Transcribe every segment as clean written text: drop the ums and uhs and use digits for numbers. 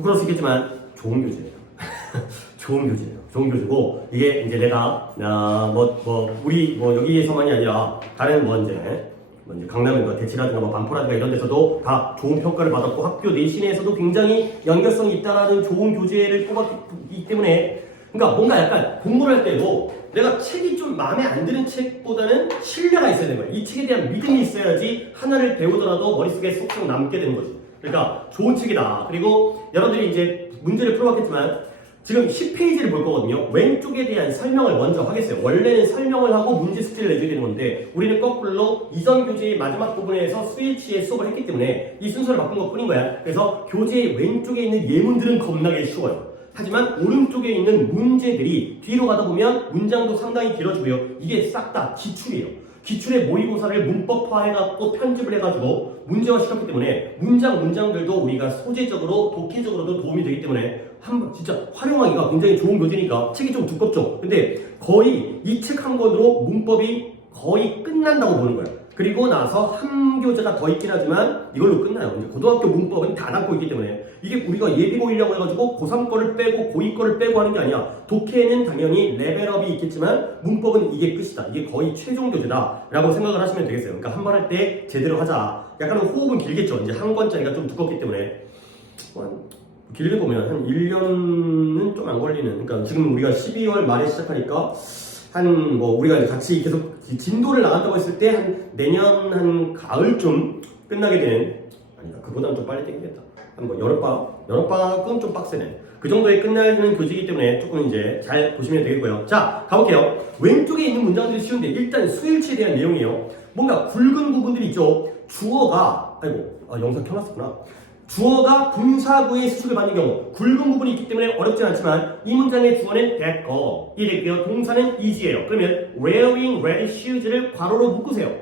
부끄러울 수 있겠지만 좋은 교재예요. 좋은 교재예요. 좋은 교재고 이게 이제 내가 우리 여기에서만이 아니라 다른 이제 강남이나 대치라든가 반포라든가 이런 데서도 다 좋은 평가를 받았고 학교 내신에서도 굉장히 연결성이 있다라는 좋은 교재를 뽑았기 때문에 그러니까 뭔가 약간 공부를 할 때도 내가 책이 좀 마음에 안 드는 책보다는 신뢰가 있어야 되는 거야. 이 책에 대한 믿음이 있어야지 하나를 배우더라도 머릿속에 쏙쏙 남게 되는 거지. 그러니까 좋은 책이다. 그리고 여러분들이 이제 문제를 풀어봤겠지만 지금 10페이지를 볼 거거든요. 왼쪽에 대한 설명을 먼저 하겠어요. 원래는 설명을 하고 문제 숙제를 내줘야 되는 건데 우리는 거꾸로 이전 교재의 마지막 부분에서 스위치의 수업을 했기 때문에 이 순서를 바꾼 것 뿐인 거야. 그래서 교재의 왼쪽에 있는 예문들은 겁나게 쉬워요. 하지만 오른쪽에 있는 문제들이 뒤로 가다 보면 문장도 상당히 길어지고요. 이게 싹 다 기출이에요. 기출의 모의고사를 문법화해갖고 편집을 해가지고 문제화시켰기 때문에 문장들도 우리가 소재적으로 독해적으로도 도움이 되기 때문에 진짜 활용하기가 굉장히 좋은 교재니까 책이 좀 두껍죠. 근데 거의 이 책 한 권으로 문법이 거의 끝난다고 보는 거예요. 그리고 나서 한 교재가 더 있긴 하지만 이걸로 끝나요. 이제 고등학교 문법은 다 담고 있기 때문에 이게 우리가 예비고이라고 해가지고 고3 거를 빼고 고2 거를 빼고 하는 게 아니야. 독해는 당연히 레벨업이 있겠지만 문법은 이게 끝이다. 이게 거의 최종 교재다 라고 생각을 하시면 되겠어요. 그러니까 한 번 할 때 제대로 하자. 약간은 호흡은 길겠죠. 이제 한 권짜리가 좀 두껍기 때문에 길게 보면 한 1년은 좀 안 걸리는. 그러니까 지금 우리가 12월 말에 시작하니까 우리가 같이 계속 진도를 나간다고 했을 때 한 내년 한 가을쯤 끝나게 되는, 아니다, 그보다는 좀 빨리 땡기겠다. 여름방학은 좀 빡세네. 그 정도에 끝나는 교재이기 때문에 조금 이제 잘 보시면 되겠고요. 자, 가볼게요. 왼쪽에 있는 문장들이 쉬운데 일단 수일치에 대한 내용이에요. 뭔가 굵은 부분들이 있죠. 주어가, 영상 켜놨었구나. 주어가 분사구의 수식을 받는 경우 굵은 부분이 있기 때문에 어렵진 않지만 이 문장의 주어는 that 거, 이 됐고요. 동사는 is예요. 그러면 wearing red shoes를 괄호로 묶으세요.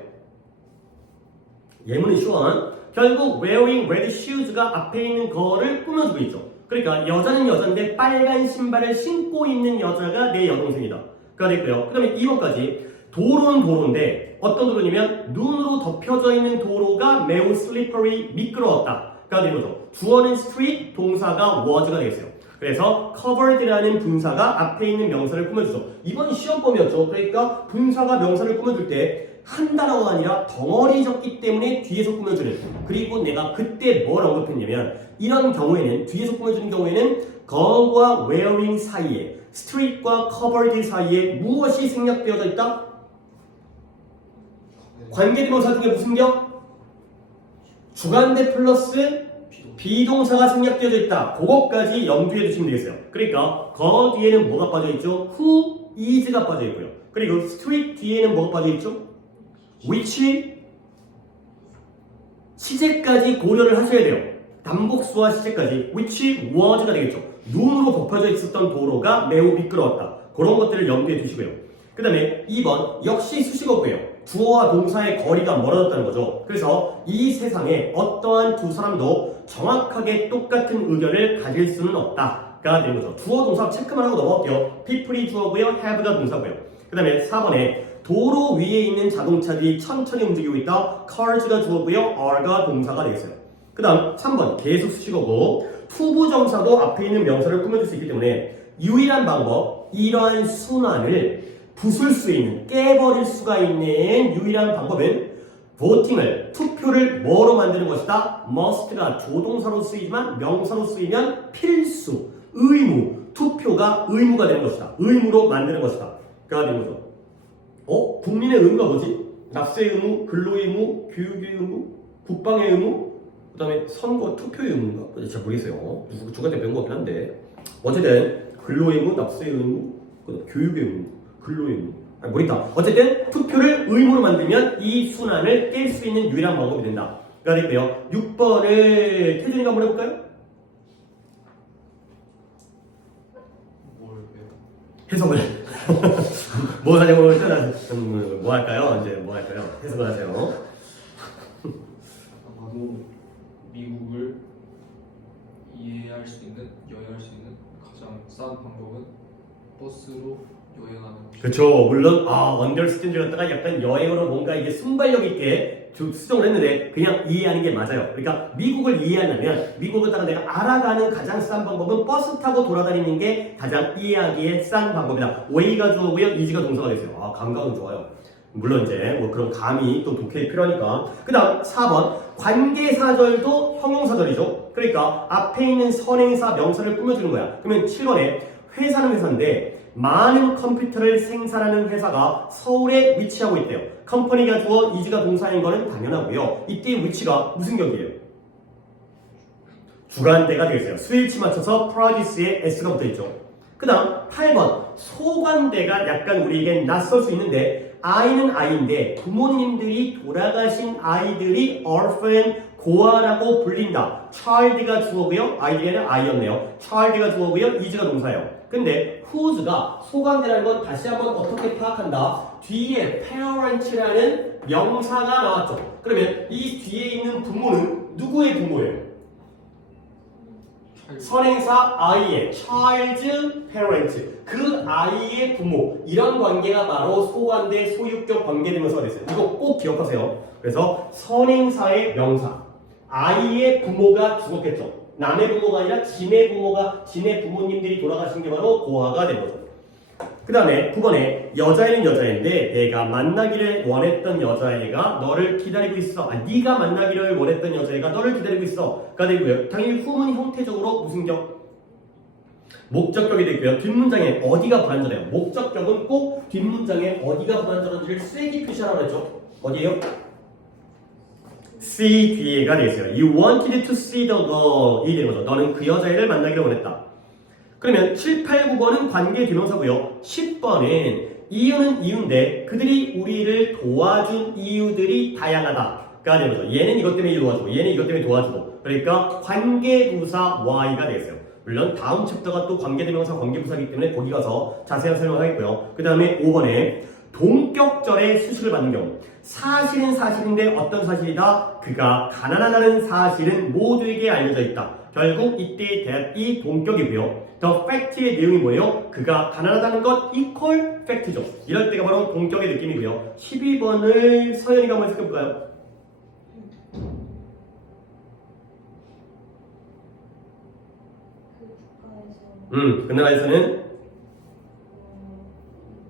예문은 쉬워. 결국 wearing red shoes가 앞에 있는 거를 꾸며주고 있죠. 그러니까 여자는 여자인데 빨간 신발을 신고 있는 여자가 내 여동생이다. 가 됐고요. 그 다음에 2번까지 도로는 도로인데 어떤 도로냐면 눈으로 덮여져 있는 도로가 매우 slippery, 미끄러웠다. 가 되는 거죠. 주어는 street, 동사가 was가 되겠어요. 그래서 covered라는 분사가 앞에 있는 명사를 꾸며주죠. 이번 시험범위였죠. 그러니까 분사가 명사를 꾸며줄 때 한 단어가 아니라 덩어리졌기 때문에 뒤에서 꾸며주는. 그리고 내가 그때 뭘 언급했냐면 이런 경우에는 뒤에서 꾸며주는 경우에는 거와 wearing 사이에 street과 covered 사이에 무엇이 생략되어져 있다? 관계대명사 중에 무슨 격? 주관대 플러스 비동사가 생략되어져 있다. 그것까지 염두해 두시면 되겠어요. 그러니까 거 뒤에는 뭐가 빠져있죠? who is가 빠져있고요. 그리고 street 뒤에는 뭐가 빠져있죠? which 시제까지 고려를 하셔야 돼요. 단복수와 시제까지 which was가 되겠죠. 눈으로 덮여져 있었던 도로가 매우 미끄러웠다. 그런 것들을 염두에 두시고요. 그 다음에 2번 역시 수식어고요. 주어와 동사의 거리가 멀어졌다는 거죠. 그래서 이 세상에 어떠한 두 사람도 정확하게 똑같은 의견을 가질 수는 없다가 되는 거죠. 주어 동사 체크만 하고 넘어갈게요. people이 주어고요. have가 동사고요. 그 다음에 4번에 도로 위에 있는 자동차들이 천천히 움직이고 있다. cars가 주어고요. are가 동사가 되겠어요. 그 다음 3번 계속 수식어고 투부정사도 앞에 있는 명사를 꾸며줄 수 있기 때문에 유일한 방법, 이러한 순환을 부술 수 있는, 깨버릴 수가 있는 유일한 방법은 voting을, 투표를 뭐로 만드는 것이다? must가 조동사로 쓰이지만 명사로 쓰이면 필수, 의무, 투표가 의무가 되는 것이다. 의무로 만드는 것이다. 가 되는 거죠. 국민의 의무가 뭐지? 납세의 의무, 근로의 의무, 교육의 의무, 국방의 의무, 그 다음에 선거, 투표의 의무인가? 잘 모르겠어요. 중간때 배운 것 같긴 한데 어쨌든 근로의 의무, 납세의 의무, 교육의 의무, 근로의 의무, 모르겠다. 어쨌든 투표를 의무로 만들면 이 순환을 깰 수 있는 유일한 방법이 된다. 가 됐고요. 6번을 태준이가 한번 해볼까요? 해석을 뭐 하냐고 일단 뭐 할까요? 이제 뭐 할까요? 해석을 하세요. 아마도 미국을 이해할 수 있는, 여행할 수 있는 가장 싼 방법은 버스로 여행하는 곳. 그쵸. 물론 언더스탠드를 갖다가 약간 여행으로 뭔가 이게 순발력 있게 수정을 했는데 그냥 이해하는 게 맞아요. 그러니까 미국을 이해하려면 미국을 따라 내가 알아가는 가장 싼 방법은 버스 타고 돌아다니는 게 가장 이해하기에 싼 방법이다. way가 주어고요, is가 동사가 됐어요. 감각은 좋아요. 물론 이제 뭐 그런 감이 또 독해에 필요하니까. 그 다음 4번 관계사절도 형용사절이죠. 그러니까 앞에 있는 선행사 명사를 꾸며주는 거야. 그러면 7번에 회사는 회사인데 많은 컴퓨터를 생산하는 회사가 서울에 위치하고 있대요. 컴퍼니가 주어 이즈가 동사인 거는 당연하고요. 이때 위치가 무슨 격이에요? 주관대가 되겠어요. 스위치 맞춰서 프로듀스에 S가 붙어있죠. 그 다음 8번 소관대가 약간 우리에겐 낯설 수 있는데 아이는 아이인데 부모님들이 돌아가신 아이들이 orphan, 고아라고 불린다. child가 주어고요. 아이들은 아이였네요. child가 주어고요. is가 동사예요. 근데 whose가 소관대라는 건 다시 한번 어떻게 파악한다? 뒤에 parents라는 명사가 나왔죠. 그러면 이 뒤에 있는 부모는 누구의 부모예요? 선행사 I의 child's parent, 그 아이의 부모, 이런 관계가 바로 소관대 소유격 관계대명사가 됐어요. 이거 꼭 기억하세요. 그래서 선행사의 명사, 아이의 부모가 죽었겠죠. 남의 부모가 아니라 진의 부모가, 진의 부모님들이 돌아가신 게 바로 고아가 된 거죠. 그 다음에 9번에 여자애는 여자애인데 내가 만나기를 원했던 여자애가 너를 기다리고 있어. 네가 만나기를 원했던 여자애가 너를 기다리고 있어가 되고요. 당연히 후문 형태적으로 무슨 격? 목적격이 되고요. 뒷문장에 어디가 불완전해요? 목적격은 꼭 뒷문장에 어디가 불완전한지를 세게 표시하라고 했죠. 어디에요? see 뒤에가 되겠어요. You wanted to see the girl. 이 되는 거죠. 너는 그 여자애를 만나기를 원했다. 그러면 7, 8, 9번은 관계 대명사고요. 10번은 이유는 이유인데 그들이 우리를 도와준 이유들이 다양하다가 되는 거죠. 얘는 이것 때문에 도와주고 얘는 이것 때문에 도와주고. 그러니까 관계부사 Y가 되겠어요. 물론 다음 챕터가 또 관계대명사 관계부사이기 때문에 거기 가서 자세한 설명을 하겠고요. 그 다음에 5번에 동격절의 수식을 받는 경우 사실은 사실인데 어떤 사실이다? 그가 가난하다는 사실은 모두에게 알려져 있다. 결국 이때의 대답이 동격이고요. The fact의 내용이 뭐예요? 그가 가난하다는 것 equal fact죠. 이럴 때가 바로 동격의 느낌이고요. 12번을 서연이가 한번 해석해볼까요? 그 나라에서는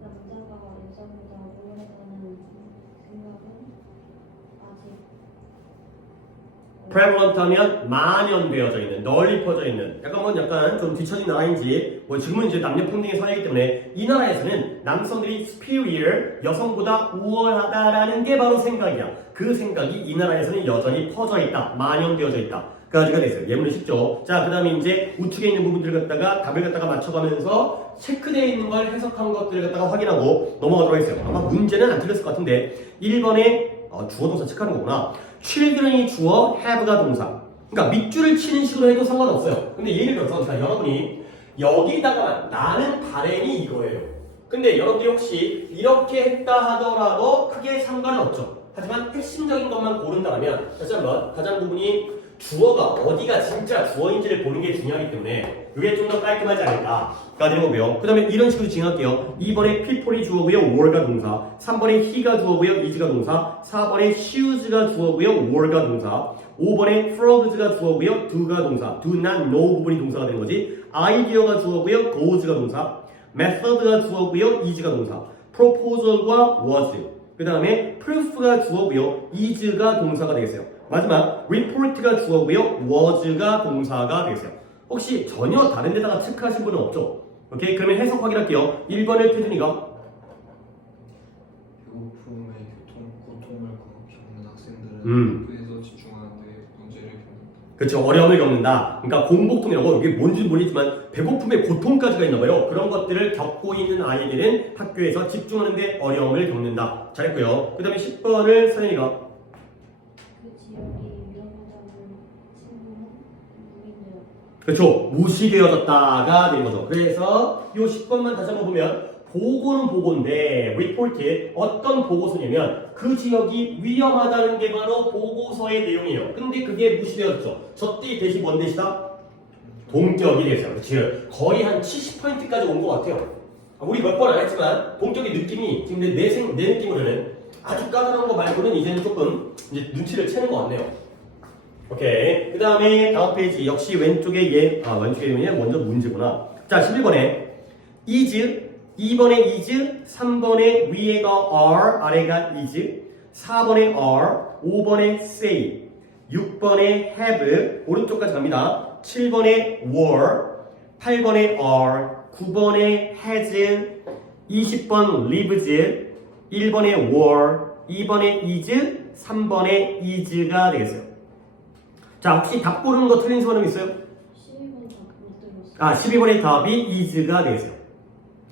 남자가 여자보다 오래가는 생각은 아직 prevalent 하면 만연되어져 있는, 널리 퍼져 있는, 약간 좀 뒤처진 나라인지, 뭐 지금은 이제 남녀 평등의 사회이기 때문에 이 나라에서는 남성들이 superior, 여성보다 우월하다라는 게 바로 생각이야. 그 생각이 이 나라에서는 여전히 퍼져 있다, 만연되어져 있다. 가지가 됐어요. 예문은 쉽죠. 자, 그 다음에 이제 우측에 있는 부분들을 갖다가 답을 갖다가 맞춰가면서 체크되어 있는 걸 해석한 것들을 갖다가 확인하고 넘어가도록 하겠어요. 아마 문제는 안 틀렸을 것 같은데 1번에 주어 동사 체크하는 거구나. children이 주어, have가 동사. 그러니까 밑줄을 치는 식으로 해도 상관없어요. 근데 예를 들어서 자, 여러분이 여기다가 나는 바램이 이거예요. 근데 여러분들이 혹시 이렇게 했다 하더라도 크게 상관은 없죠. 하지만 핵심적인 것만 고른다면 다시 한번 가장 부분이 주어가 어디가 진짜 주어인지를 보는 게 중요하기 때문에 이게 좀 더 깔끔하지 않을까가 되는 거고요. 그 다음에 이런 식으로 진행할게요. 2번에 people이 주어고요. were가 동사. 3번에 he가 주어고요. is가 동사. 4번에 shews가 주어고요. were가 동사. 5번에 frogs가 주어고요. do가 동사. do not know 부분이 동사가 되는 거지. idea가 주어고요. goes가 동사. method가 주어고요. is가 동사. proposal과 was. 그 다음에 proof가 주어고요. is가 동사가 되겠어요. 마지막 report가 주어고요. was가 동사가 되겠어요. 혹시 전혀 다른 데다가 체크하신 분은 없죠? 오케이? 그러면 해석 확인할게요. 1번을 태준이가 배고픔의 고통을 겪는 학생들은 학교에서 집중하는데 문제를 겪는다. 그렇죠. 어려움을 겪는다. 그러니까 공복통이라고 이게 뭔지는 모르겠지만 배고픔의 고통까지가 있나 봐요. 그런 것들을 겪고 있는 아이들은 학교에서 집중하는데 어려움을 겪는다. 잘했고요. 그 다음에 10번을 서연이가 그 지역이 위험하다는 친구는 무인되었다. 그렇죠. 무시되어졌다가 된 거죠. 그래서 이 10번만 다시 한번 보면 보고는 보고인데 report 어떤 보고서냐면 그 지역이 위험하다는 게 바로 보고서의 내용이에요. 근데 그게 무시되었죠. 저때 대시 뭔 대시다? 동격이 됐어요. 그치? 거의 한 70%까지 온 것 같아요. 우리 몇 번 안 했지만 본격의 느낌이 지금 내 느낌으로는 아주 까다로운 거 말고는 이제는 조금 이제 눈치를 채는 것 같네요. 오케이. 그 다음에 다음 페이지 역시 왼쪽에 왼쪽에 먼저 문제구나. 자, 11번에 is, 2번에 is, 3번에 위에가 are, 아래가 is, 4번에 are, 5번에 say, 6번에 have, 오른쪽까지 갑니다. 7번에 were, 8번에 are, 9번에 has, 20번 lives, 1번에 were, 2번에 is, 3번에 is가 되겠어요. 자, 혹시 답 고르는 거 틀린 사람 있어요? 12번 답못 들었어요. 12번의 답이 is가 되겠어요.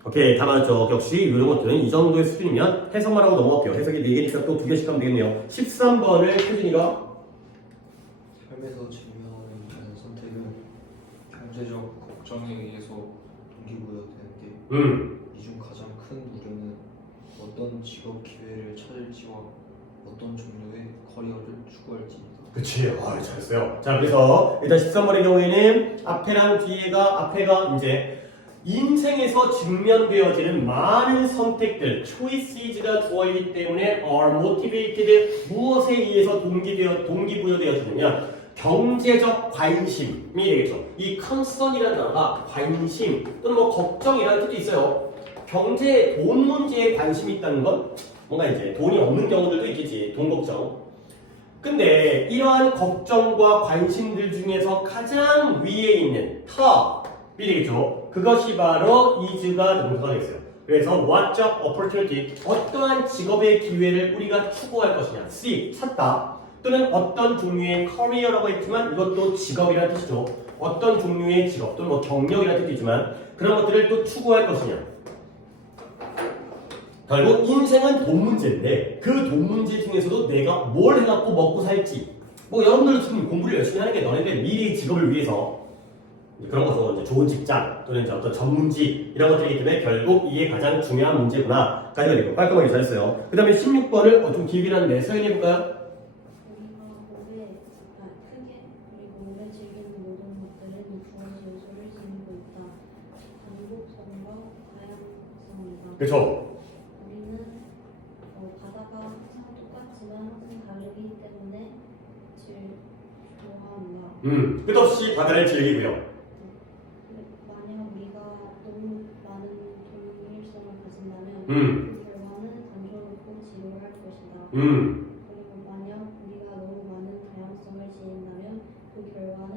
오케이, 다 맞았죠. 역시 이런 것들은 이 정도의 수준이면 해석만 하고 넘어갈게요. 해석이 4개니까 또 2개씩 하면 되겠네요. 13번을 태준이가 삶에서 직면하는 선택은 경제적 걱정에 의해서 동기부여되는데 이 중 가장 큰 우려는 어떤 직업 기회를 찾을지와 어떤 종류의 커리어를 추구할지입니다. 그치, 잘했어요. 자, 그래서 일단 13번의 경우에는 앞에랑 앞에가 이제 인생에서 직면되어지는 많은 선택들, choices가 주어있기 때문에 are motivated, 무엇에 의해서 동기부여되어지느냐, 경제적 관심이 되겠죠. 이 concern이라는 단어가 관심 또는 뭐 걱정이라는 뜻도 있어요. 경제, 돈 문제에 관심이 있다는 건 뭔가 이제 돈이 없는 경우들도 있겠지, 돈 걱정. 근데 이러한 걱정과 관심들 중에서 가장 위에 있는 탑이 되겠죠. 그것이 바로 is가 동사가 되겠어요. 그래서 what job opportunity, 어떠한 직업의 기회를 우리가 추구할 것이냐. C, 찾다. 또는 어떤 종류의 커리어라고 했지만 이것도 직업이라는 뜻이죠. 어떤 종류의 직업 또는 뭐 경력이라는 뜻이지만 그런 것들을 또 추구할 것이냐. 결국 인생은 돈 문제인데 그 돈 문제 중에서도 내가 뭘 해갖고 먹고 살지, 뭐 여러분들 지금 공부를 열심히 하는 게 너네들 미래의 직업을 위해서 그런 거죠. 이제 좋은 직장 또는 이제 어떤 전문직 이런 것들이기 때문에 결국 이게 가장 중요한 문제구나 까지가 되고 깔끔하게 잘했어요. 그 다음에 16번을 좀 길긴 한데 서연이 해볼까요? 크게 그리고 오래 즐기는 모든 것들은 두 가지 요소를 지니고 있다. 반복성과 다양성이다. 그렇죠. 우리는 바다가 항상 똑같지만 항상 다르기 때문에 좋아한다. 끝없이 바다를 즐기고요. 만약 우리가 너무 많은 동일성을 가진다면 음. 그 결과는 단조롭고 지루할 것이다. 그리고 만약 우리가 너무 많은 다양성을 지닌다면 그 결과는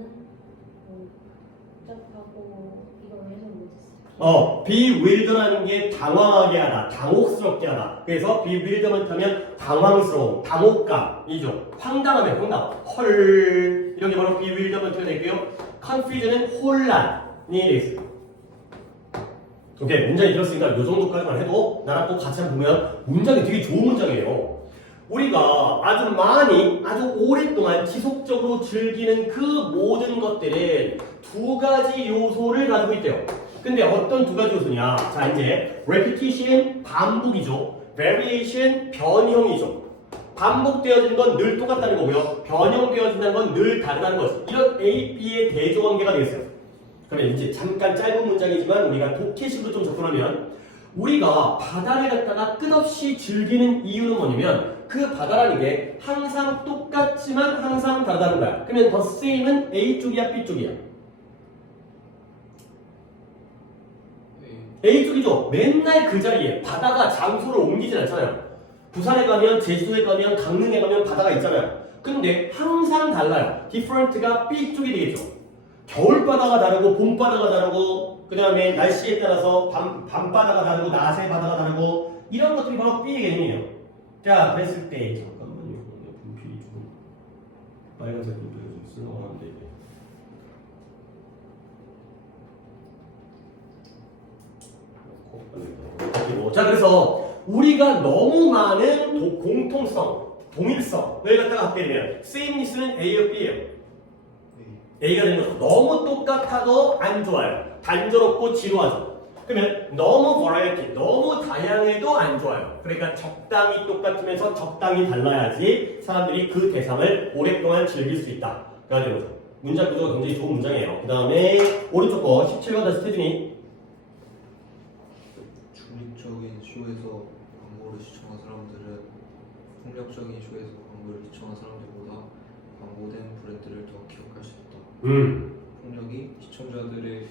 복잡하고 이걸 해석 못했어요. bewilder라는 게 당황하게 하다, 당혹스럽게 하다. 그래서 bewilderment 하면 당황스러움, 당혹감이죠. 황당하면 황당, 헐 이런 게 바로 bewilderment가 되고요. confusion은 혼란이 되겠습니다. 오케이, 문장이 들었으니까 이 정도까지만 해도 나랑 또 같이 한번 보면 문장이 되게 좋은 문장이에요. 우리가 아주 많이, 아주 오랫동안 지속적으로 즐기는 그 모든 것들은 두 가지 요소를 가지고 있대요. 근데 어떤 두 가지 요소냐? 자, 이제 repetition, 반복이죠. variation, 변형이죠. 반복되어지는 건 늘 똑같다는 거고요. 변형되어진다는 건 늘 다르다는 거죠. 이런 A, B의 대조관계가 되겠어요. 그러면 이제 잠깐 짧은 문장이지만 우리가 독해식으로 좀 접근하면 우리가 바다를 갖다가 끝없이 즐기는 이유는 뭐냐면 그 바다라는 게 항상 똑같지만 항상 다르다는 거야. 그러면 the same은 A 쪽이야, B 쪽이야? A 쪽이죠. 맨날 그 자리에 바다가 장소를 옮기진 않잖아요. 부산에 가면, 제주도에 가면, 강릉에 가면 바다가 있잖아요. 근데 항상 달라요. different가 B 쪽이 되겠죠. 겨울 바다가 다르고 봄 바다가 다르고 그 다음에 날씨에 따라서 밤 바다가 다르고 낮에 바다가 다르고 이런 것들이 바로 B의 개념이에요. 자, 그랬을 때 잠깐만요. 분필이 조금 빨간색 분필이 좀 쓸렁한데 이게. 자, 그래서 우리가 너무 많은 공통성, 동일성을 갖다가 갖게 되면 sameness는 A와 B예요. A가 되는 거죠. 너무 똑같아도 안 좋아요. 단조롭고 지루하죠. 그러면 너무 variety, 너무 다양해도 안 좋아요. 그러니까 적당히 똑같으면서 적당히 달라야지 사람들이 그 대상을 오랫동안 즐길 수 있다. 그래야 되는 거죠. 문장 구조가 굉장히 좋은 문장이에요. 그 다음에 오른쪽 거 17번 다시 태준이. 쇼에서 광고를 시청한 사람들은 폭력적인 쇼에서 광고를 시청한 사람들보다 광고된 브랜드를 더 기억할 수 있다. 폭력이 시청자들의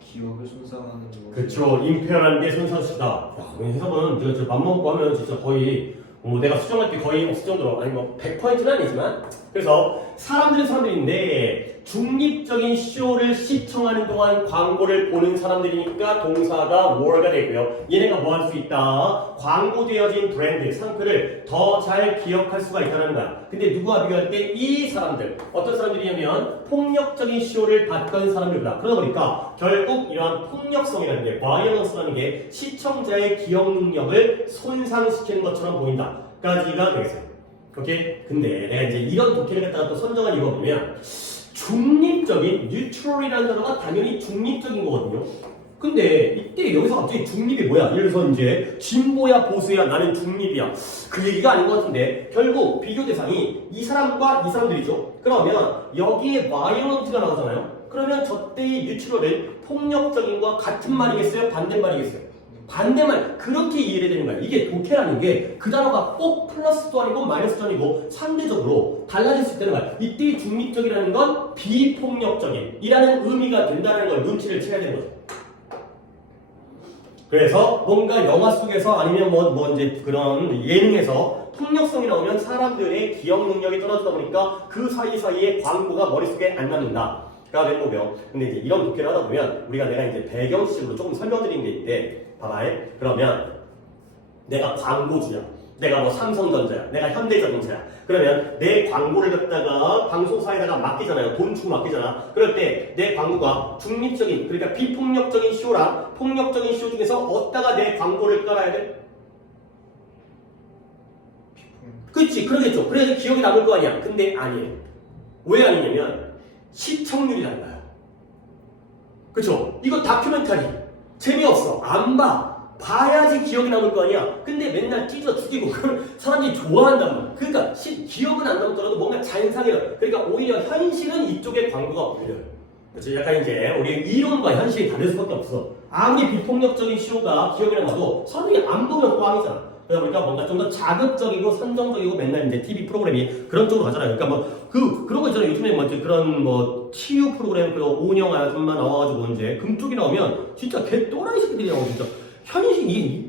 기억을 손상하는 것. 그쵸. 임페어라는 게 손상시다. 야, 해석은 내가 저 맘 먹고 하면 진짜 거의 내가 수정할 게 거의 없을 정도로 아니 뭐 100%는 아니지만 그래서 사람들인데 중립적인 쇼를 시청하는 동안 광고를 보는 사람들이니까 동사가 more가 되고요. 얘네가 뭐 할 수 있다? 광고되어진 브랜드, 상표를 더 잘 기억할 수가 있다는 거야. 근데 누구와 비교할 때 이 사람들, 어떤 사람들이냐면 폭력적인 쇼를 봤던 사람들이다. 그러다 보니까 결국 이러한 폭력성이라는 게, violence라는 게 시청자의 기억 능력을 손상시키는 것처럼 보인다. 까지가 되겠어요. 오케이? 근데 내가 이제 이런 독해를 갖다가 또 선정한 이유가 뭐냐면 중립적인, neutral이라는 단어가 당연히 중립적인 거거든요. 근데 이때 여기서 갑자기 중립이 뭐야? 예를 들어서 이제 진보야 보수야 나는 중립이야 그 얘기가 아닌 것 같은데 결국 비교 대상이 이 사람과 이 사람들이죠. 그러면 여기에 violent가 나오잖아요. 그러면 저때의 neutral은 폭력적인과 같은 말이겠어요? 반대말이겠어요? 반대말 그렇게 이해를 되는 거야. 이게 독해라는 게 그 단어가 꼭 플러스도 아니고 마이너스도 아니고 상대적으로 달라질 수 있다는 거야. 이때 중립적이라는 건 비폭력적인이라는 의미가 된다는 걸 눈치를 채야 되는 거죠. 그래서 뭔가 영화 속에서 아니면 뭐 이제 그런 예능에서 폭력성이 나오면 사람들의 기억 능력이 떨어지다 보니까 그 사이사이에 광고가 머릿속에 안 남는다. 가 된 거고요. 근데 이제 이런 독해를 하다 보면 내가 이제 배경식으로 조금 설명드리는 게 있는데 봐봐. 그러면 내가 광고주야. 내가 뭐 삼성전자야. 내가 현대자동차야. 그러면 내 광고를 갖다가 방송사에다가 맡기잖아요. 돈 주고 맡기잖아. 그럴 때 내 광고가 중립적인, 그러니까 비폭력적인 쇼랑 폭력적인 쇼 중에서 어디다가 내 광고를 깔아야 돼? 그치, 그러겠죠. 그래서 기억이 남을 거 아니야. 근데 아니에요. 왜 아니냐면 시청률이 달라요. 그쵸? 이거 다큐멘터리 재미없어. 안 봐. 봐야지 기억이 남을 거 아니야. 근데 맨날 찢어 죽이고 그럼 사람들이 좋아한단 말이야. 그러니까 기억은 안 남더라도 뭔가 잔상이야. 그러니까 오히려 현실은 이쪽에 광고가 오히려. 그렇지? 약간 이제 우리 이론과 현실이 다를 수밖에 없어. 아무리 비폭력적인 쇼가 기억이 남아도 사람들이 안 보면 꽝이잖아. 그러다 보니까 뭔가 좀 더 자극적이고 선정적이고 맨날 이제 TV 프로그램이 그런 쪽으로 가잖아요. 그러니까 뭐 그런 거 있잖아요. 요즘에 뭐 이제 그런 뭐 치유 프로그램 그 오은영 아줌마 나와가지고 이제 금쪽이 나오면 진짜 개 또라이 새끼들이 나오고 진짜 현실 이게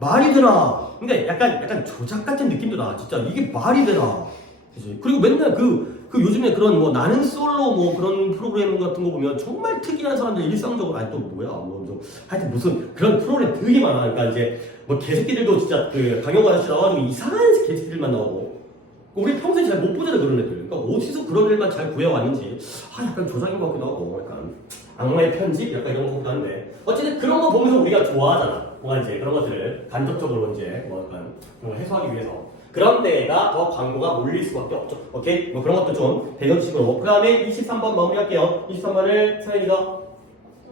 말이 되나? 근데 약간 조작 같은 느낌도 나. 진짜 이게 말이 되나? 그치? 그리고 맨날 그 요즘에 그런 뭐 나는 솔로 뭐 그런 프로그램 같은 거 보면 정말 특이한 사람들 일상적으로 아니 또 뭐야 뭐 하여튼 무슨 그런 프로그램 되게 많아. 그러니까 이제 뭐 개새끼들도 진짜 그 강영호 아저씨 나와가지고 이상한 개새끼들만 나오고 우리 평소에 잘 못 보잖아 그런 애들. 그러니까 어디서 그런 일만 잘 구해왔는지 약간 조작인 것 같기도 하고 약간 악마의 편집 약간 이런 거 같기도 한데 어쨌든 그런 거 보면서 우리가 좋아하잖아. 뭔가 이제 그런 것들을 간접적으로 이제 뭐 약간 그런 걸 해소하기 위해서. 그런 데에다 더 광고가 몰릴 수밖에 없죠. 오케이? 뭐 그런 것도 좀 배경식으로. 그 다음에 23번 마무리할게요. 23번을 서현이가. 어떤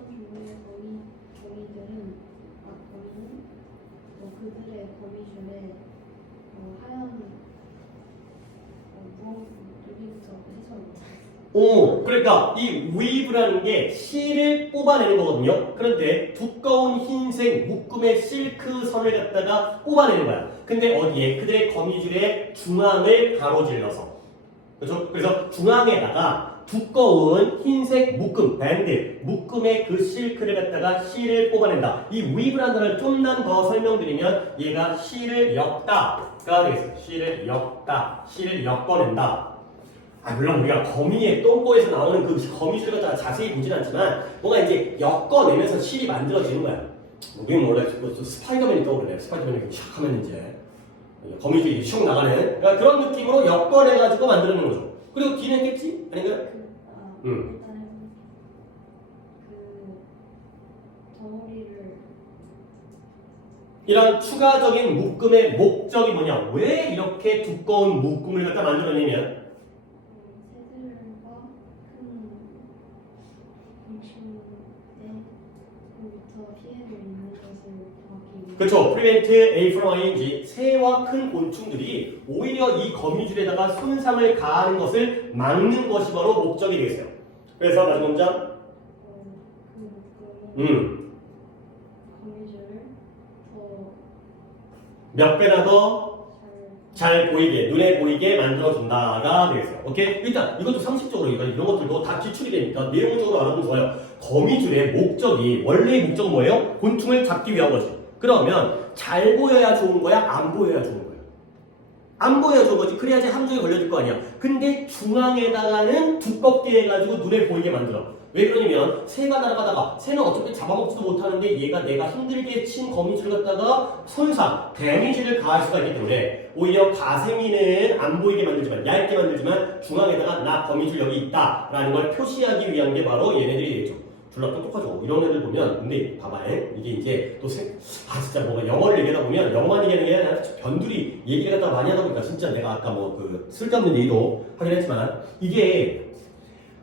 종류의 거미들은 거미는 그들의 거미줄에 하얀 여기부터 해서 오, 그러니까 이 weave라는 게 실을 뽑아내는 거거든요. 그런데 두꺼운 흰색 묶음의 실크 선을 갖다가 뽑아내는 거야. 근데 어디에? 그들의 거미줄의 중앙을 가로질러서. 그렇죠? 그래서 중앙에다가 두꺼운 흰색 묶음, 밴드, 묶음의 그 실크를 갖다가 실을 뽑아낸다. 이 weave라는 단어를 좀만 더 설명드리면 얘가 실을 엮다가 되겠어요. 실을 엮다, 실을 엮어낸다. 물론 우리가 거미의 똥꼬에서 나오는 그 거미줄 갖다가 자세히 보진 않지만 뭔가 이제 엮어내면서 실이 만들어지는 거야. 우리는 원래 스파이더맨이 떠오르네. 스파이더맨이 이렇게 샥 하면 이제 거미줄이 슉 나가는 그러니까 그런 느낌으로 엮어내가지고 만들어내는 거죠. 그리고 뒤는 했겠지? 아닌가요? 일단은 덩어리를 이런 추가적인 묶음의 목적이 뭐냐? 왜 이렇게 두꺼운 묶음을 갖다 만들어내냐면 새들과 큰 곤충으로부터 피해를 입는 것을 막기 위해 그렇죠. prevent A from ING 새와 큰 곤충들이 오히려 이 거미줄에다가 손상을 가하는 것을 막는 것이 바로 목적이 되겠어요. 그래서 마지막 문장 그 묶음은 거미줄을 더 몇 배나 더 잘 보이게, 눈에 보이게 만들어준다가 되겠어요. 오케이? 일단 이것도 상식적으로 이런 것들도 다 기출이 되니까 내용적으로 알아보면 좋아요. 거미줄의 목적이, 원래의 목적은 뭐예요? 곤충을 잡기 위한 거지. 그러면 잘 보여야 좋은 거야? 안 보여야 좋은 거야? 안 보여야 좋은 거지. 그래야지 함정에 걸려줄 거 아니야. 근데 중앙에다가는 두껍게 해가지고 눈에 보이게 만들어. 왜 그러냐면 새가 날아가다가 새는 어차피 잡아먹지도 못하는데 얘가 내가 힘들게 친 거미줄 갖다가 손상, 데미지를 가할 수가 있기 때문에 오히려 가생이는 안 보이게 만들지만, 얇게 만들지만 중앙에다가 나 거미줄 여기 있다 라는 걸 표시하기 위한 게 바로 얘네들이 되겠죠. 졸라 똑똑하죠. 이런 애들 보면, 근데 봐봐, 이게 이제 또 진짜 뭔가 영어를 얘기하다 보면 영어만 얘기하는 게 아니라 변두리 얘기를 갖다 많이 하다 보니까 진짜 내가 아까 뭐 그 쓸데없는 얘기도 하긴 했지만, 이게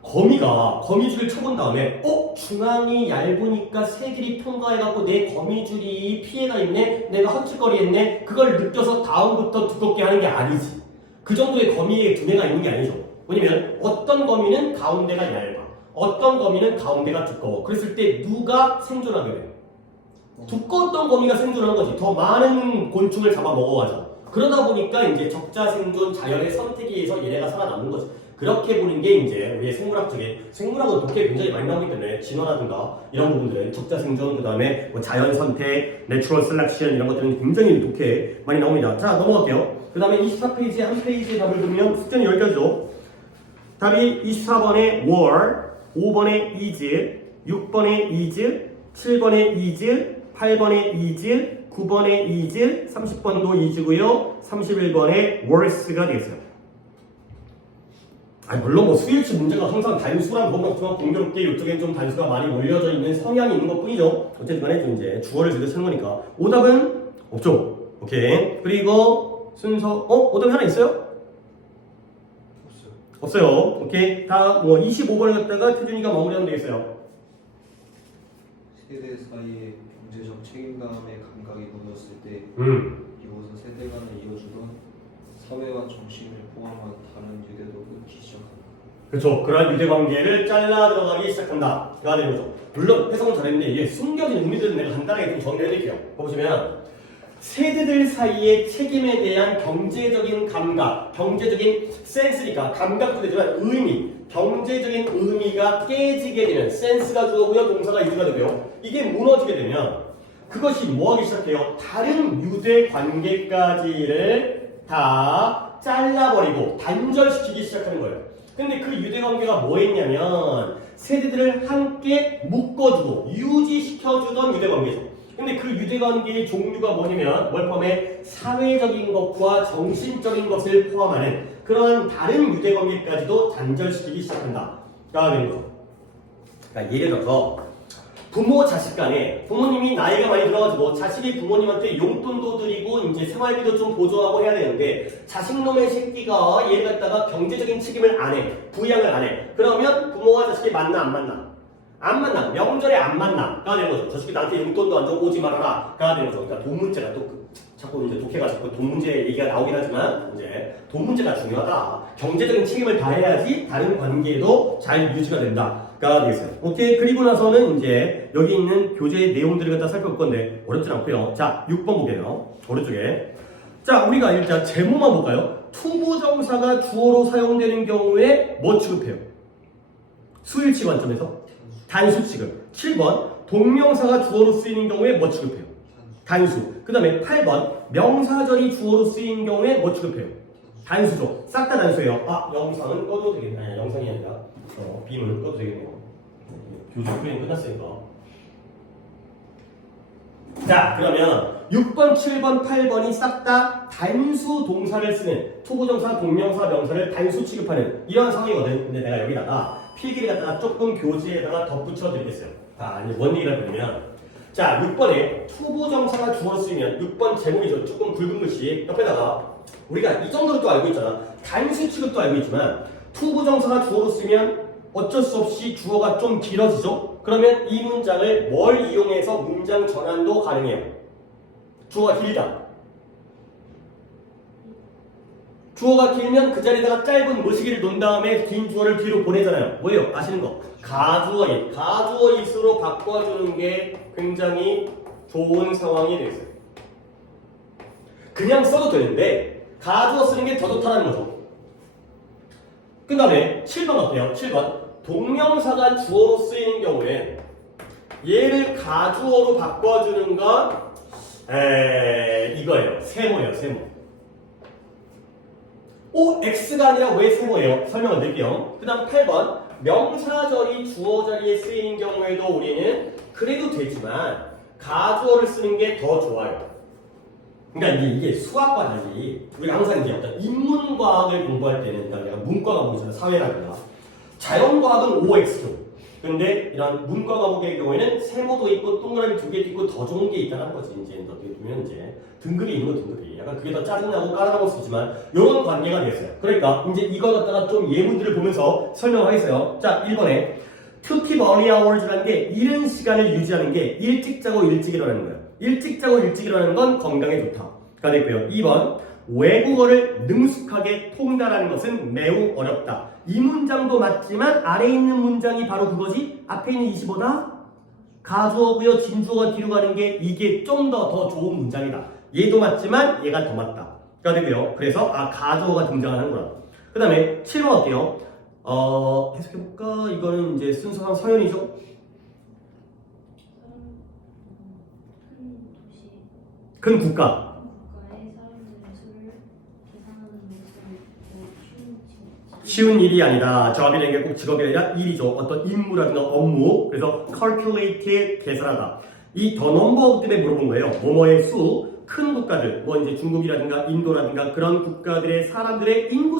거미줄을 쳐본 다음에 중앙이 얇으니까 새들이 통과해갖고 내 거미줄이 피해가 있네, 내가 헛짓거리했네, 그걸 느껴서 다음부터 두껍게 하는 게 아니지. 그 정도의 거미의 두뇌가 있는 게 아니죠. 왜냐면 어떤 거미는 가운데가 얇아, 어떤 거미는 가운데가 두꺼워. 그랬을 때 누가 생존하게 돼? 두꺼웠던 거미가 생존하는 거지. 더 많은 곤충을 잡아 먹어가지고. 그러다 보니까 이제 적자 생존 자연의 선택에 의해서 얘네가 살아남는 거지. 그렇게 보는 게 이제 우리의 생물학 쪽에, 생물학은 독해 굉장히 많이 나오기 때문에 진화라든가 이런 부분들은 적자 생존, 그 다음에 뭐 자연 선택, 내추럴 셀렉션 이런 것들은 굉장히 독해 많이 나옵니다. 자, 넘어갈게요. 그 다음에 24페이지에 한 페이지의 답을 보면 숙제는 여기까지죠. 답이 24번에 were, 5번에 is, 6번에 is, 7번에 is, 8번에 is, 9번에 is, 30번도 is고요. 31번에 were's,가 되겠어요. 물론 뭐 수일치 문제가 항상 단수랑 뭔가 없지만 공교롭게 이쪽엔 좀 단수가 많이 몰려져 있는 성향이 있는 것 뿐이죠. 어쨌든 간에 좀 이제 주어를 제대로 쓰는 거니까. 오답은 없죠. 오케이. 그리고 순서, 오답이 하나 있어요? 없어요. 오케이. 다 뭐 25번을 갖다가 태준이가 마무리하면 되겠어요. 세대 사이에 경제적 책임감의 감각이 무너졌을 때 이곳은 세대 간을 이어주던 사회와 정신을 포함한 다른 유대도 끊기 시작한다. 그렇죠. 그러한 유대관계를 잘라 들어가기 시작한다. 가 되는 거죠. 물론 해석은 잘했는데 이게 숨겨진 의미들은 내가 간단하게 좀 정리해드릴게요. 보시면 세대들 사이의 책임에 대한 경제적인 감각, 경제적인 센스니까 감각도 되지만 의미, 경제적인 의미가 깨지게 되면 센스가 주어고요, 동사가 이주가 되고요. 이게 무너지게 되면 그것이 뭐하기 시작해요? 다른 유대 관계까지를 다 잘라버리고 단절시키기 시작하는 거예요. 근데 그 유대 관계가 뭐였냐면 세대들을 함께 묶어주고 유지시켜주던 유대 관계죠. 근데 그 유대 관계의 종류가 뭐냐면 뭘 포함해? 사회적인 것과 정신적인 것을 포함하는 그러한 다른 유대 관계까지도 단절시키기 시작한다. 가 되는 거죠. 그러니까 예를 들어서 부모 자식 간에 부모님이 나이가 많이 들어가지고 자식이 부모님한테 용돈도 드리고 이제 생활비도 좀 보조하고 해야 되는데 자식놈의 새끼가 얘를 갖다가 경제적인 책임을 안 해, 부양을 안 해. 그러면 부모와 자식이 만나 안 만나? 안 만나. 명절에 안 만나.가 되는 거죠. 저 새끼 나한테 용돈도 안 주고 오지 말아라.가 되는 거죠. 그러니까 돈 문제가 또 자꾸 이제 독해가지고 돈 문제 얘기가 나오긴 하지만 이제 돈 문제가 중요하다. 경제적인 책임을 다해야지 다른 관계도 잘 유지가 된다.가 되겠어요. 오케이. 그리고 나서는 이제 여기 있는 교재의 내용들을 갖다 살펴볼 건데 어렵진 않고요. 자, 6번 보게요. 오른쪽에. 자, 우리가 일단 제목만 볼까요? 투부정사가 주어로 사용되는 경우에 뭐 취급해요? 수일치 관점에서? 단수 취급. 7번 동명사가 주어로 쓰이는 경우에 뭐 취급해요? 단수. 그 다음에 8번 명사절이 주어로 쓰이는 경우에 뭐 취급해요? 단수죠. 싹 다 단수예요. 영상은 꺼도 되겠네. 아니, 영상이 아니라 빔은 꺼도 되겠네요. 교재 프레임 끝났으니까. 자, 그러면 6번, 7번, 8번이 싹 다 단수 동사를 쓰는 투부정사, 동명사, 명사를 단수 취급하는 이런 상황이거든. 근데 내가 여기다가 필기를 갖다가 조금 교재에다가 덧붙여 드리겠어요. 이제 뭔 얘기를 하냐면, 자, 6번에 투부정사가 주어로 쓰이면 6번 제목이죠. 조금 굵은 글씨 옆에다가 우리가 이 정도로 또 알고 있잖아. 단수 취급도 알고 있지만 투부정사가 주어로 쓰면 어쩔 수 없이 주어가 좀 길어지죠. 그러면 이 문장을 뭘 이용해서 문장 전환도 가능해요. 주어가 길다. 주어가 길면 그 자리에다가 짧은 모시기를 놓은 다음에 긴 주어를 뒤로 보내잖아요. 뭐예요? 아시는 거. 가주어일. 가주어일수로 바꿔주는 게 굉장히 좋은 상황이 되겠어요. 그냥 써도 되는데 가주어 쓰는 게 더 좋다는 거죠. 그 다음에 7번 어때요? 7번 동명사가 주어로 쓰이는 경우엔 얘를 가주어로 바꿔주는 건 이거예요. 세모예요. 세모. X가 아니라 왜 세모예요? 설명을 드릴게요. 그 다음 8번 명사절이 주어 자리에 쓰이는 경우에도 우리는 그래도 되지만 가주어를 쓰는 게 더 좋아요. 그러니까 이게 수학과 달리 우리가 항상 이제 어떤 인문과학을 공부할 때는 그러니까 문과 과목이잖아. 사회라든가 자연과학은 OX죠. 근데 이런 문과 과목의 경우에는 세모도 있고 동그라미 2개도 있고 더 좋은 게 있다는 거지. 이제 어떻게 보면 이제 등급이 있는 거 등급이 약간 그게 더 짜증나고 까다로울 수 있지만 이런 관계가 되겠어요. 그러니까 이제 이거 갖다가 좀 예문들을 보면서 설명하겠어요. 자 1번에 to keep early hours라는 게 이른 시간을 유지하는 게 일찍 자고 일찍 일어나는 거예요. 일찍 자고 일찍 일어나는 건 건강에 좋다가 됐고요. 2번 외국어를 능숙하게 통달하는 것은 매우 어렵다. 이 문장도 맞지만 아래에 있는 문장이 바로 그거지. 앞에 있는 25다 가주어고요. 진주어가 뒤로 가는 게 이게 좀 더 좋은 문장이다. 얘도 맞지만 얘가 더 맞다. 가 되고요. 그래서 가주어가 등장하는구나. 그 다음에 7번 어때요? 해석해볼까? 이거는 이제 순서상 서연이죠. 큰 국가. 국가의 사람들의 수를 계산하는 것은 쉬운 일이 아니다. 저합이라는 게 꼭 직업이 아니라 일이죠. 어떤 임무라든가 업무. 그래서 calculate 계산하다. 이 더 넘버 때문에 물어본 거예요. 뭐뭐의 수, 큰 국가들, 뭐 이제 중국이라든가 인도라든가 그런 국가들의 사람들의 인구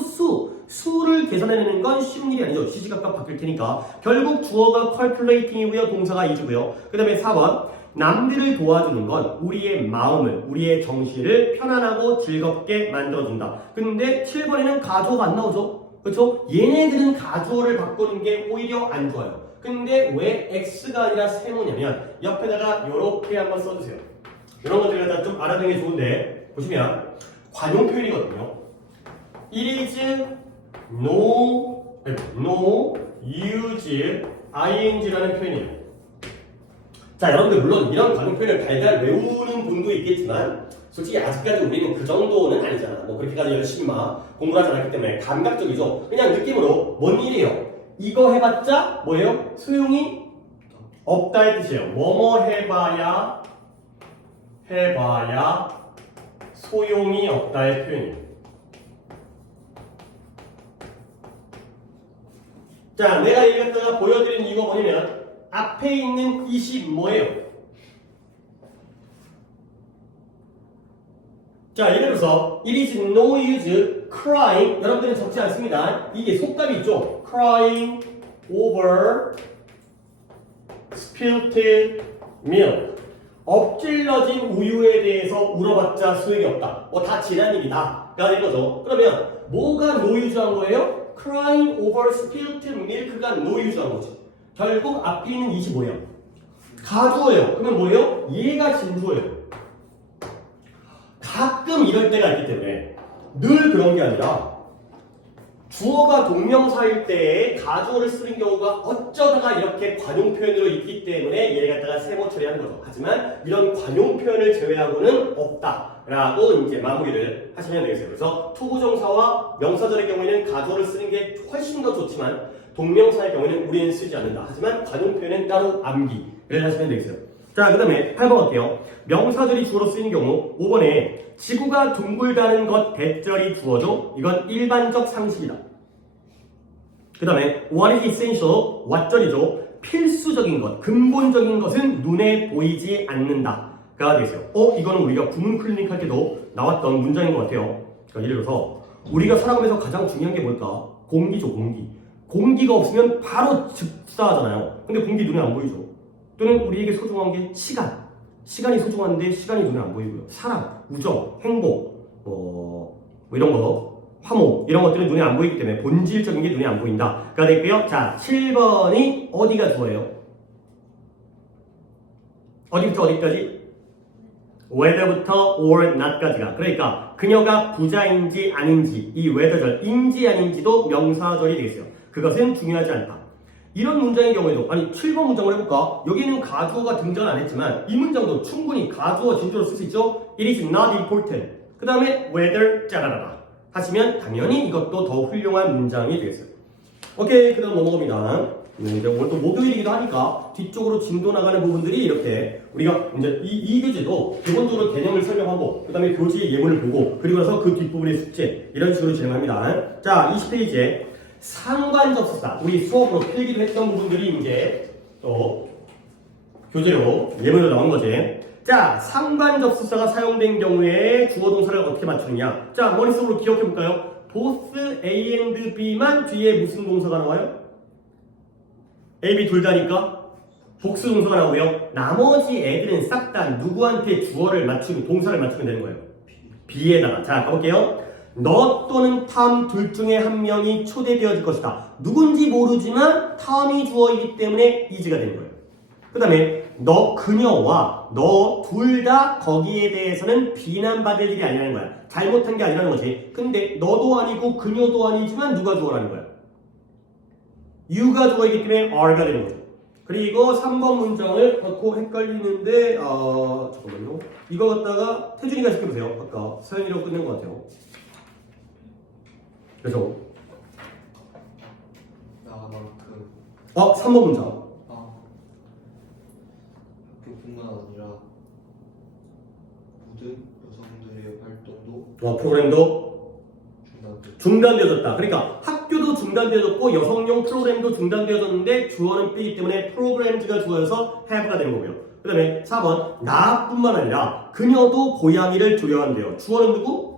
수를 계산해내는 건 쉬운 일이 아니죠. 시시각각 바뀔 테니까. 결국 주어가 calculating이고요. 동사가 is고요. 그 다음에 4번. 남들을 도와주는 건 우리의 마음을, 우리의 정신을 편안하고 즐겁게 만들어준다. 근데 7번에는 가주어가 안 나오죠? 그렇죠? 얘네들은 가주어를 바꾸는 게 오히려 안 좋아요. 근데 왜 X가 아니라 세모냐면 옆에다가 이렇게 한번 써주세요. 이런 것들 갖다 좀 알아두는 게 좋은데 보시면 관용 표현이거든요. It is no use ing라는 표현이에요. 자, 여러분들 물론 이런 관용 표현을 달달 외우는 분도 있겠지만 솔직히 아직까지 우리는 그 정도는 아니잖아. 뭐 그렇게까지 열심히 막 공부를 하지 않았기 때문에 감각적이죠. 그냥 느낌으로 뭔 일이에요? 이거 해봤자 뭐예요? 소용이 없다의 뜻이에요. 뭐뭐 해봐야 소용이 없다의 표현이에요. 자, 내가 여기 갖다가 보여드린 이거 뭐냐면 앞에 있는 이시 뭐예요? 자, 예를 들어서 it is no use crying. 여러분들은 적지 않습니다. 이게 속담이 있죠. crying over spilt milk. 엎질러진 우유에 대해서 울어봤자 소용이 없다. 뭐 다 지난 일이다. 가 된 거죠. 그러면 뭐가 노유즈한 거예요? crying over spilt milk가 노유즈한 거지. 결국 앞에 있는 25예요. 가주어예요. 그러면 뭐예요? 얘가 진주어예요. 가끔 이럴 때가 있기 때문에 늘 그런 게 아니라 주어가 동명사일 때에 가주어를 쓰는 경우가 어쩌다가 이렇게 관용 표현으로 있기 때문에 얘를 갖다가 세모 처리하는 거죠. 하지만 이런 관용 표현을 제외하고는 없다라고 이제 마무리를 하시면 되겠어요. 그래서 투부정사와 명사절의 경우에는 가주어를 쓰는 게 훨씬 더 좋지만 동명사의 경우에는 우리는 쓰지 않는다. 하지만 관용 표현은 따로 암기를 하시면 되겠어요. 자, 그 다음에 8번 어때요? 명사절이 주어로 쓰이는 경우 5번에 지구가 둥글다는 것 대절이 주어죠. 이건 일반적 상식이다. 그 다음에 what is essential? 왓절이죠. 필수적인 것, 근본적인 것은 눈에 보이지 않는다가 되겠어요. 이거는 우리가 구문 클리닉 할 때도 나왔던 문장인 것 같아요. 그러니까 예를 들어서 우리가 살아가면서 가장 중요한 게 뭘까? 공기죠, 공기. 공기가 없으면 바로 즉사하잖아요. 근데 공기 눈에 안 보이죠. 또는 우리에게 소중한 게 시간이 소중한데 시간이 눈에 안 보이고요. 사랑, 우정, 행복, 뭐 이런 거, 화목 이런 것들은 눈에 안 보이기 때문에 본질적인 게 눈에 안 보인다가 됐고요. 자, 7번이 어디가 주어요? 어디부터 어디까지? whether부터 or not까지가. 그러니까 그녀가 부자인지 아닌지, 이 whether절인지 아닌지도 명사절이 되겠어요. 그것은 중요하지 않다. 이런 문장의 경우에도, 아니 7번 문장을 해볼까? 여기는 가주어가 등장을 안 했지만 이 문장도 충분히 가주어 진주로 쓸 수 있죠? It is not important. 그 그 다음에 whether 짜라라라 하시면 당연히 이것도 더 훌륭한 문장이 되겠어요. 오케이, 그 다음 넘어갑니다. 이제 오늘 또 목요일이기도 하니까 뒤쪽으로 진도 나가는 부분들이 이렇게 우리가 이제 이 교재도 기본적으로 개념을 설명하고 그 다음에 교재 예문을 보고 그리고 나서 그 뒷부분의 숙제 이런 식으로 진행합니다. 자, 20페이지에 상관접수사 우리 수업으로 필기도 했던 부분들이 이제 또 교재로 예문으로 나온 거지. 자, 상관접수사가 사용된 경우에 주어 동사를 어떻게 맞추느냐. 자, 머릿속으로 기억해 볼까요? both A and B만 뒤에 무슨 동사가 나와요? A, B 둘 다니까 복수 동사가 나오고요. 나머지 애들은 싹 다 누구한테 주어를 맞추면 동사를 맞추면 되는 거예요. B에다가. 자, 가볼게요. 너 또는 탐 둘 중에 한 명이 초대되어질 것이다. 누군지 모르지만 탐이 주어이기 때문에 is가 되는 거예요. 그 다음에 너 그녀와 너 둘 다 거기에 대해서는 비난받을 일이 아니라는 거야. 잘못한 게 아니라는 거지. 근데 너도 아니고 그녀도 아니지만 누가 주어라는 거야? you가 주어이기 때문에 are가 되는 거죠. 그리고 3번 문장을 갖고 헷갈리는데 잠깐만요. 이거 갖다가 태준이가 시켜보세요. 아까 서연이라고 끝낸 것 같아요. 그래서 나만큼 3번 문장. 학교뿐만 아니라 모든 여성들의 활동도 프로그램도 중단돼. 중단되어졌다. 그러니까 학교도 중단되어졌고 여성용 프로그램도 중단되어졌는데 주어는 B이기 때문에 프로그램즈가 주어여서 have가 되는 거고요. 그 다음에 4번 나뿐만 아니라 그녀도 고양이를 두려워한대요. 주어는 누구?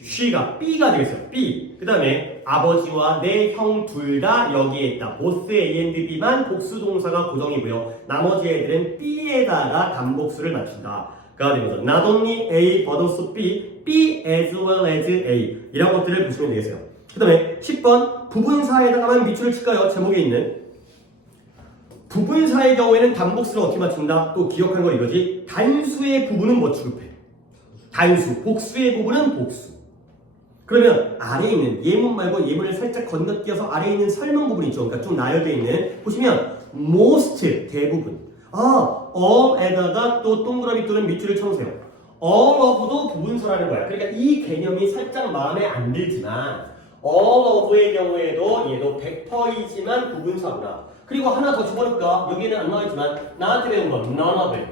she가 B가 되겠어요. B. 그 다음에 아버지와 내 형 둘 다 여기에 있다. both A and B만 복수 동사가 고정이고요. 나머지 애들은 B에다가 단복수를 맞춘다. 가 되는 거죠. Not only A but also B, B as well as A 이런 것들을 보시면 되겠어요. 그 다음에 10번 부분사에다가만 밑줄을 칠까요? 제목에 있는 부분사의 경우에는 단복수를 어떻게 맞춘다? 또 기억하는 건 이거지. 단수의 부분은 뭐 취급해? 단수. 복수의 부분은 복수. 그러면 아래에 있는 예문 말고 예문을 살짝 건너뛰어서 아래에 있는 설명 부분 있죠. 그러니까 좀 나열되어 있는 보시면 most 대부분 all에다가 또 동그라미 또는 밑줄을 쳐놓으세요. all of도 부분서라는 거야. 그러니까 이 개념이 살짝 마음에 안 들지만 all of의 경우에도 얘도 100%이지만 부분서구나. 그리고 하나 더 집어넣을까? 여기는 안 나와있지만 나한테 배운 건 none of it.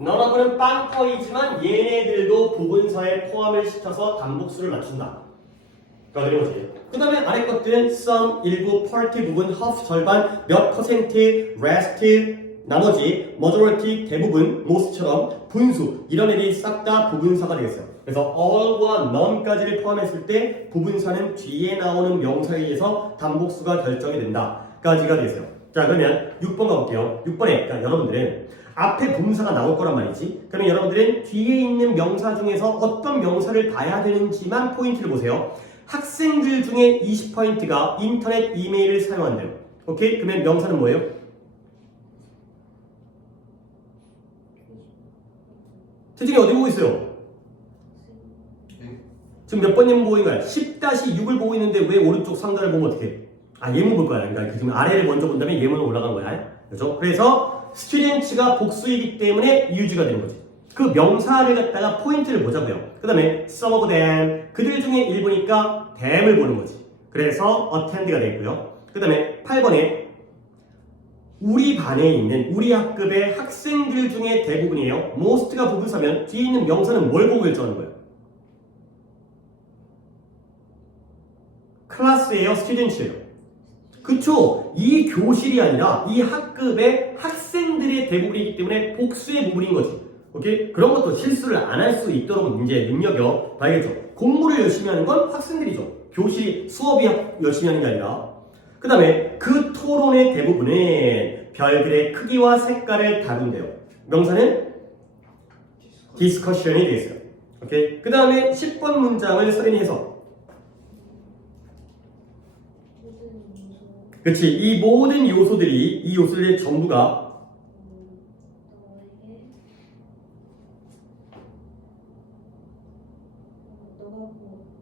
none of는 빵퍼이지만 얘네들도 부분서에 포함을 시켜서 단복수를 맞춘다. 그 다음에 아래 것들은 some, 일부, party 부분, half 절반, 몇 퍼센트, rest, 나머지, majority, 대부분, most처럼 분수 이런 애들이 싹 다 부분사가 되겠어요. 그래서 all과 none까지를 포함했을 때 부분사는 뒤에 나오는 명사에 의해서 단복수가 결정이 된다 까지가 되겠어요. 자, 그러면 6번 가볼게요. 6번에 그러니까 여러분들은 앞에 부분사가 나올 거란 말이지. 그러면 여러분들은 뒤에 있는 명사 중에서 어떤 명사를 봐야 되는지만 포인트를 보세요. 학생들 중에 20%가 인터넷 이메일을 사용한대요. 오케이? 그러면 명사는 뭐예요? 태준이 어디 보고 있어요? 지금 몇 번 예문 보고 있는 거야? 10-6을 보고 있는데 왜 오른쪽 상단을 보면 어떡해? 예문 볼 거야. 그러니까 지금 아래를 먼저 본 다음에 예문으로 올라간 거야. 그렇죠? 그래서 스튜던츠가 복수이기 때문에 use가 되는 거지. 그 명사를 갖다가 포인트를 보자고요. 그 다음에 some of them 그들 중에 일부니까 them을 보는 거지. 그래서 attend가 되고요. 그 다음에 8번에 우리 반에 있는 우리 학급의 학생들 중에 대부분이에요. most가 부분사면 뒤에 있는 명사는 뭘 보고 결정하는 거예요? 클래스예요, 스튜던츠예요. 그쵸? 이 교실이 아니라 이 학급의 학생들의 대부분이기 때문에 복수의 부분인 거지. 오케이? 그런 것도 실수를 안 할 수 있도록 이제 능력이요. 알겠죠? 공부를 열심히 하는 건 학생들이죠. 교실, 수업이 열심히 하는 게 아니라. 그 다음에 그 토론의 대부분은 별들의 크기와 색깔을 다룬대요. 명사는 디스커션이 되겠어요. 오케이? 그 다음에 10번 문장을 서린이 해서. 그치? 이 모든 요소들이, 이 요소들의 전부가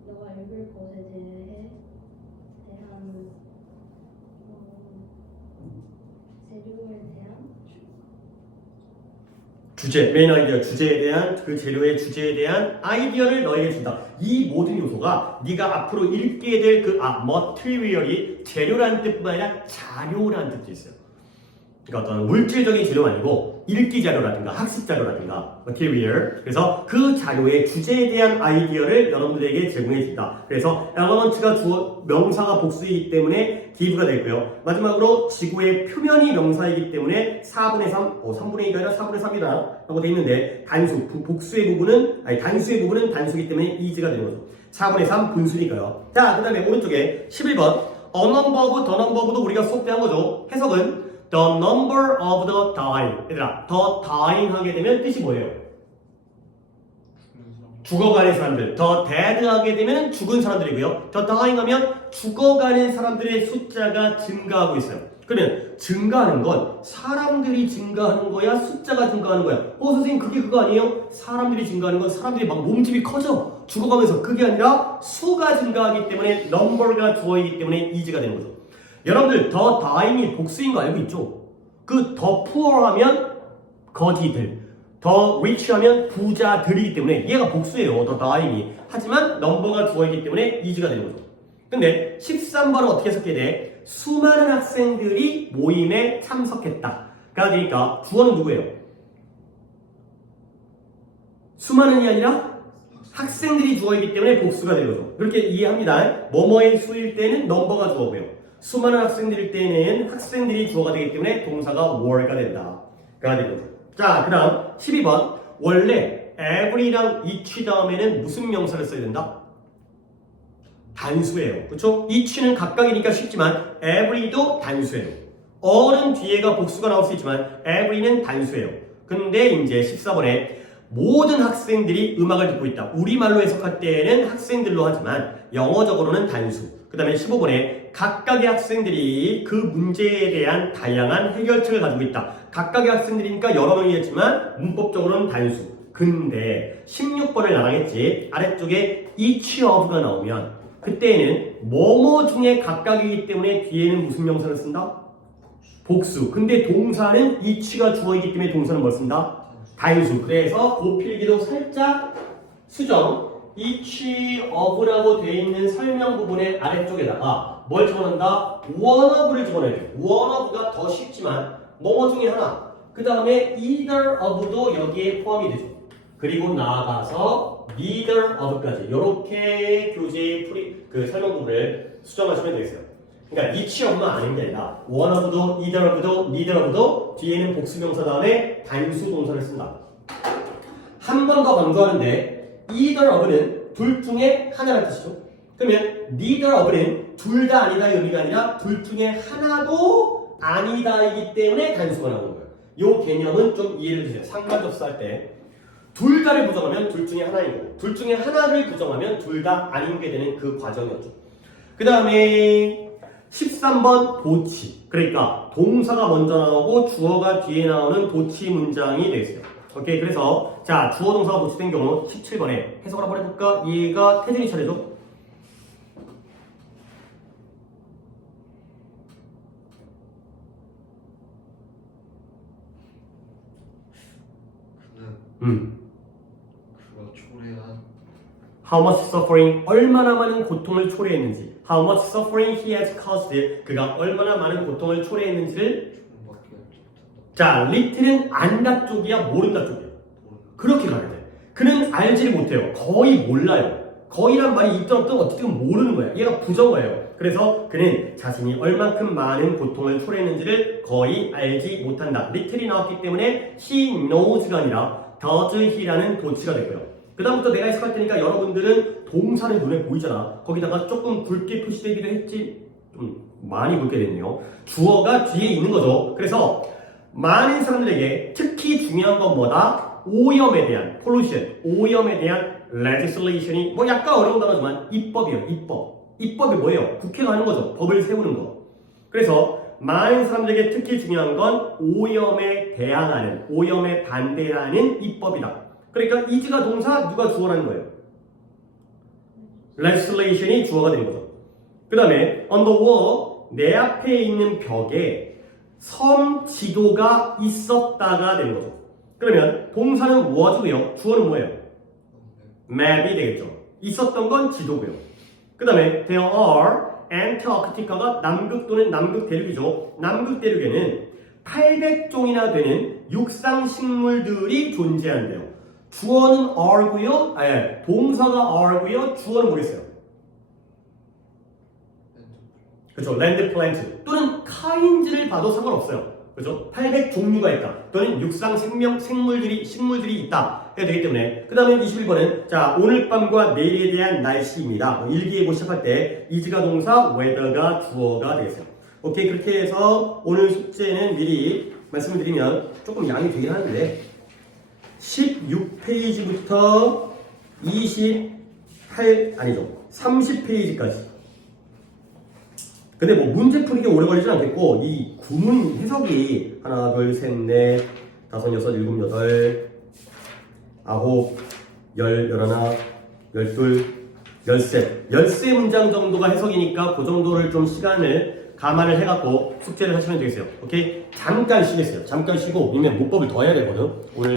너가 읽을 것에 대한 재료에 대한 주제, 메인 아이디어, 주제에 대한 그 재료의 주제에 대한 아이디어를 너에게 준다. 이 모든 요소가 네가 앞으로 읽게 될 그 material이 재료라는 뜻뿐만 아니라 자료라는 뜻도 있어요. 그러니까 어떤 물질적인 재료가 아니고 읽기 자료라든가 학습 자료라든가 material. 그래서 그 자료의 주제에 대한 아이디어를 여러분들에게 제공해 준다. 그래서 element가 주어 명사가 복수이기 때문에 give가 되고요. 마지막으로 지구의 표면이 명사이기 때문에 4분의 3, 3분의 2가 아니라 4분의 3이다 라고 되어 있는데 단수, 복수의 부분은 아니 단수의 부분은 단수이기 때문에 is가 되는 거죠. 4분의 3 분수니까요. 자, 그 다음에 오른쪽에 11번 a number of, the number도 우리가 수업 때 한 거죠. 해석은 the number of the dying. 얘들아, the dying 하게 되면 뜻이 뭐예요? 죽어가는 사람들. the dead 하게 되면 죽은 사람들이고요. the dying 하면 죽어가는 사람들의 숫자가 증가하고 있어요. 그러면 증가하는 건 사람들이 증가하는 거야? 숫자가 증가하는 거야? 선생님 그게 그거 아니에요? 사람들이 증가하는 건 사람들이 막 몸집이 커져. 죽어가면서 그게 아니라 수가 증가하기 때문에 number가 주어이기 때문에 is가 되는 거죠. 여러분들 더 dying이 복수인 거 알고 있죠? 그 더 poor 하면 거지들, 더 rich 하면 부자들이기 때문에 얘가 복수예요. 더 dying이. 하지만 넘버가 주어이기 때문에 is가 되는 거죠. 근데 13번은 어떻게 해석해야 돼? 수많은 학생들이 모임에 참석했다. 그러니까 주어는 누구예요? 수많은이 아니라 학생들이 주어이기 때문에 복수가 되는 거죠. 그렇게 이해합니다. 뭐뭐의 수일 때는 넘버가 주어고요. 수많은 학생들일 때는 학생들이 주어가 되기 때문에 동사가 were가 된다. 가 되는 거죠. 자, 그 다음 12번. 원래 every랑 each 다음에는 무슨 명사를 써야 된다? 단수예요. 그렇죠? each는 각각이니까 쉽지만 every도 단수예요. all은 뒤에가 복수가 나올 수 있지만 every는 단수예요. 근데 이제 14번에 모든 학생들이 음악을 듣고 있다. 우리말로 해석할 때는 학생들로 하지만 영어적으로는 단수. 그 다음에 15번에 각각의 학생들이 그 문제에 대한 다양한 해결책을 가지고 있다. 각각의 학생들이니까 여러 명이겠지만 문법적으로는 단수. 근데 16번을 나랑 했지. 아래쪽에 each of가 나오면 그때는 뭐뭐 중에 각각이기 때문에 뒤에는 무슨 명사를 쓴다? 복수. 근데 동사는 each가 주어이기 때문에 동사는 뭘 쓴다? 단수. 그래서 그 필기도 살짝 수정. each of라고 되어 있는 설명 부분의 아래쪽에다가 뭘 집어넣는다? one of를 집어넣어야 돼요. one of가 더 쉽지만 뭐뭐 중에 하나. 그 다음에 either of도 여기에 포함이 되죠. 그리고 나아가서 neither of까지 이렇게 교재 그 설명 부분을 수정하시면 되겠어요. 그러니까 each of만 아닌 게 아니라 one of도 either of도 neither of도 뒤에는 복수명사 다음에 단수 동사를 쓴다. 한 번 더 강조하는데 either of는 둘 중에 하나라는 뜻이죠. 그러면 neither of는 둘 다 아니다 이 의미가 아니라 둘 중에 하나도 아니다이기 때문에 단수가 나오는 거예요. 이 개념은 좀 이해를 주세요. 상관접수 할 때 둘 다를 부정하면 둘 중에 하나인 거고 둘 중에 하나를 부정하면 둘 다 아닌 게 되는 그 과정이었죠. 그 다음에 13번 도치. 그러니까 동사가 먼저 나오고 주어가 뒤에 나오는 도치 문장이 되겠어요. 오케이. 그래서 자 주어 동사가 도치된 경우 17번에 해석을 한번 해볼까? 얘가 태준이 차례죠. 그가 초래한 How much suffering, 얼마나 많은 고통을 초래했는지. How much suffering he has caused, 그가 얼마나 많은 고통을 초래했는지를 조금밖에 알지 못한다. 자, 리트는 안다 쪽이야, 모른다 쪽이야. 그렇게 가야 돼. 그는 알지를 못해요. 거의 몰라요. 거의란 말이 있든 없든 어쨌든 모르는 거야. 얘가 부정어예요. 그래서 그는 자신이 얼만큼 많은 고통을 초래했는지를 거의 알지 못한다. 리틀이 나왔기 때문에 he knows가 아니라 does he라는 도치가 되고요. 그 다음부터 내가 해석할 테니까 여러분들은 동사는 눈에 보이잖아. 거기다가 조금 굵게 표시되기도 했지. 좀 많이 굵게 됐네요. 주어가 뒤에 있는 거죠. 그래서 많은 사람들에게 특히 중요한 건 뭐다? 오염에 대한 pollution, 오염에 대한 legislation이 뭐 약간 어려운 단어지만 입법이에요. 입법이 뭐예요? 국회가 하는 거죠. 법을 세우는 거. 그래서 많은 사람들에게 특히 중요한 건 오염에 대항하는, 오염에 반대하는 입법이다. 그러니까 is가 동사, 누가 주어라는 거예요? legislation이 주어가 되는 거죠. 그 다음에 on the wall, 내 앞에 있는 벽에 섬 지도가 있었다가 되는 거죠. 그러면 동사는 was고요. 주어는 뭐예요? map이 되겠죠. 있었던 건 지도고요. 그 다음에 there are Antarctica가 남극 또는 남극 대륙이죠. 남극 대륙에는 800종이나 되는 육상 식물들이 존재한대요. 주어는 are고요. 동사가 are고요. 주어는 뭐겠어요? 그렇죠. land plant 또는 kinds를 봐도 상관없어요. 그렇죠? 800종류가 있다. 또는 육상 식물들이 있다. 해야 되기 때문에. 그 다음에 21번은 자 오늘 밤과 내일에 대한 날씨입니다. 일기예보 시작할 때 is가 동사, weather가 주어가 되겠어요. 오케이 그렇게 해서 오늘 숙제는 미리 말씀을 드리면 조금 양이 되긴 하는데 16페이지부터 30페이지까지. 근데 뭐 문제 풀이가 오래 걸리진 않겠고 이 구문 해석이 하나, 둘, 셋, 넷, 다섯, 여섯, 일곱, 여덟, 아홉, 열, 열하나, 열둘, 열세 문장 정도가 해석이니까 그 정도를 좀 시간을 감안을 해갖고 숙제를 하시면 되겠어요. 오케이? 잠깐 쉬겠어요. 잠깐 쉬고 이면 문법을 더 해야 되거든. 오늘